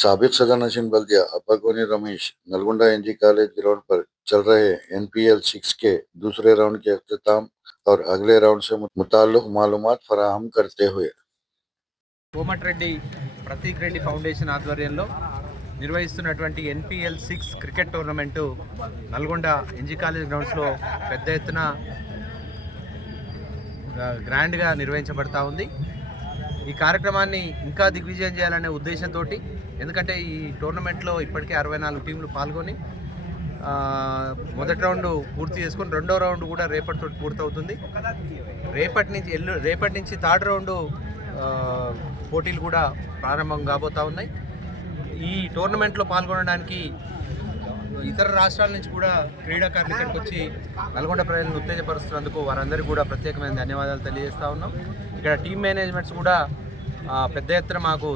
साबिक सदानशीन बल्दिया Abbagoni Ramesh Nalgonda NG college ground पर चल रहे एनपीएल 6 के दूसरे राउंड के अख्ताम और अगले राउंड से मुताल्लिक मालूमात फराहम करते हुए కోమటిరెడ్డి ప్రతీక్ రెడ్డి ఫౌండేషన్ ఆధ్వర్యంలో నిర్వహిస్తున్నటువంటి NPL 6 cricket tournament Nalgonda NG college గ్రౌండ్స్లో పెద్ద ఎత్తున గ్రాండ్గా నిర్వహించబడతా ఉంది. ఈ కార్యక్రమాన్ని ఇంకా దిగ్విజయం చేయాలనే ఉద్దేశంతో, ఎందుకంటే ఈ టోర్నమెంట్లో ఇప్పటికే 64 టీంలు పాల్గొని మొదటి రౌండ్ పూర్తి చేసుకొని రెండో రౌండ్ కూడా రేపటితో పూర్తవుతుంది. రేపటి నుంచి థర్డ్ రౌండ్ పోటీలు కూడా ప్రారంభం కాబోతూ ఉన్నాయి. ఈ టోర్నమెంట్లో పాల్గొనడానికి ఇతర రాష్ట్రాల నుంచి కూడా క్రీడాకారులు ఇక్కడికి వచ్చి నల్గొండ ప్రజలను ఉత్తేజపరుస్తున్నందుకు వారందరికీ కూడా ప్రత్యేకమైన ధన్యవాదాలు తెలియజేస్తూ ఉన్నాం. ఇక్కడ టీమ్ మేనేజ్మెంట్స్ కూడా పెద్ద ఎత్తున మాకు